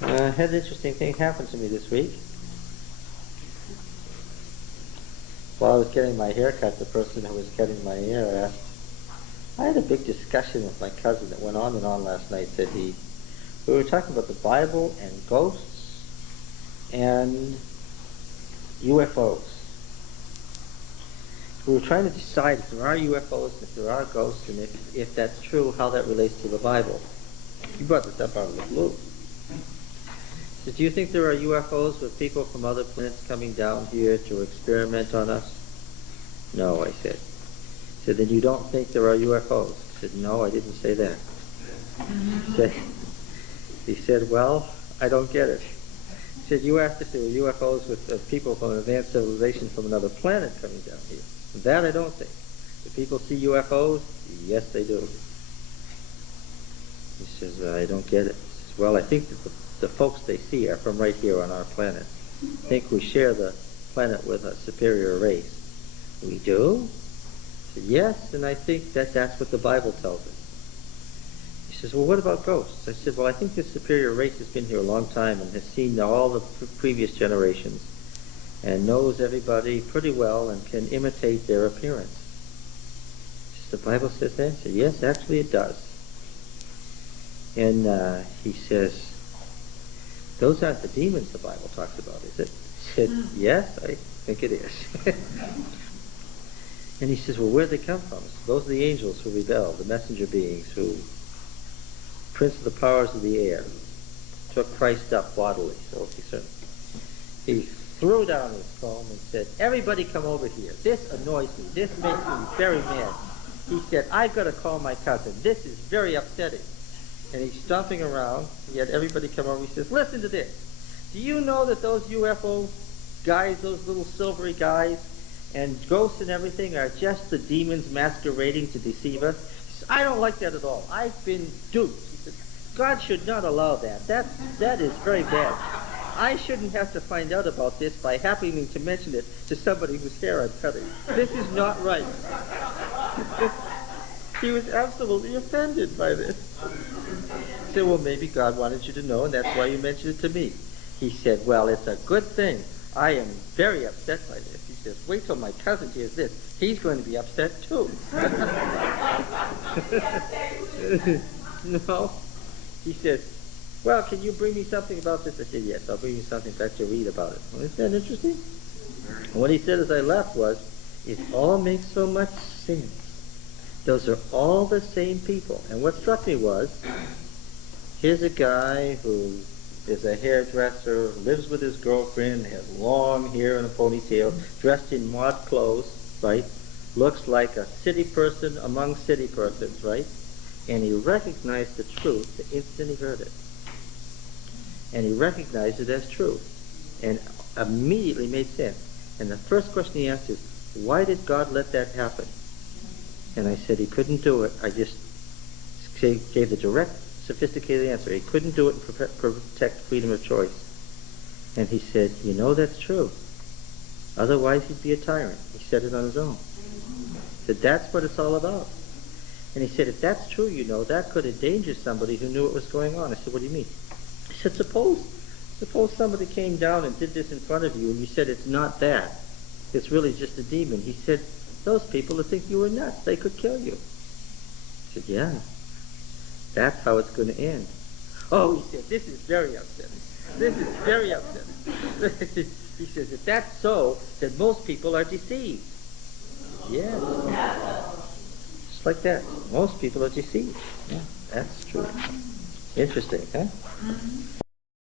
Had an interesting thing happen to me this week. While I was getting my hair cut, the person who was cutting my hair asked, I had a big discussion with my cousin that went on and on last night, said he. We were talking about the Bible and ghosts and UFOs. We were trying to decide if there are UFOs, if there are ghosts, and if that's true, how that relates to the Bible. He brought this up out of the blue. So do you think there are UFOs with people from other planets coming down here to experiment on us? No, I said. He said, then you don't think there are UFOs? I said, no, I didn't say that. He said, well, I don't get it. He said, you asked if there were UFOs with people from an advanced civilization from another planet coming down here. That I don't think. Do people see UFOs? Yes, they do. He says, I don't get it. He says, well, I think that the folks they see are from right here on our planet. I think we share the planet with a superior race. We do? I said, yes, and I think that that's what the Bible tells us. He says, well, what about ghosts? I said, well, I think this superior race has been here a long time and has seen all the previous generations and knows everybody pretty well and can imitate their appearance. He says, the Bible says that? I said, yes, actually it does. And he says, those aren't the demons the Bible talks about, is it? I said, yes, I think it is. And he says, well, where'd they come from? Those are the angels who rebelled, the messenger beings who, prince of the powers of the air, took Christ up bodily. So he threw down his comb and said, everybody come over here. This annoys me. This makes me very mad. He said, I've got to call my cousin. This is very upsetting. And he's stomping around. He had everybody come over. He says, listen to this. Do you know that those UFO guys, those little silvery guys, and ghosts and everything are just the demons masquerading to deceive us? He says, I don't like that at all. I've been duped. He says, God should not allow that. That is very bad. I shouldn't have to find out about this by happening to mention it to somebody whose hair I'm cutting. This is not right. He was absolutely offended by this. He said, well, maybe God wanted you to know, and that's why you mentioned it to me. He said, well, it's a good thing. I am very upset by this. He says, wait till my cousin hears this. He's going to be upset too. No. He says, well, can you bring me something about this? I said, yes, I'll bring you something back to read about it. Well, isn't that interesting? And what he said as I left was, it all makes so much sense. Those are all the same people. And what struck me was, here's a guy who is a hairdresser, lives with his girlfriend, has long hair and a ponytail, dressed in mod clothes, right? Looks like a city person among city persons, right? And he recognized the truth the instant he heard it. And he recognized it as truth. And immediately made sense. And the first question he asked is, why did God let that happen? And I said he couldn't do it. I just gave the direct, sophisticated answer. He couldn't do it and protect freedom of choice. And he said, you know that's true. Otherwise he'd be a tyrant. He said it on his own. He said, that's what it's all about. And he said, if that's true, you know, that could endanger somebody who knew what was going on. I said, what do you mean? He said, suppose somebody came down and did this in front of you and you said it's not that. It's really just a demon. He said, those people would think you were nuts. They could kill you. I said, yeah. That's how it's going to end. Oh, he said, this is very upsetting. This is very upsetting. He says, if that's so, then most people are deceived. Yeah. Just like that. Most people are deceived. Yeah, that's true. Interesting, huh?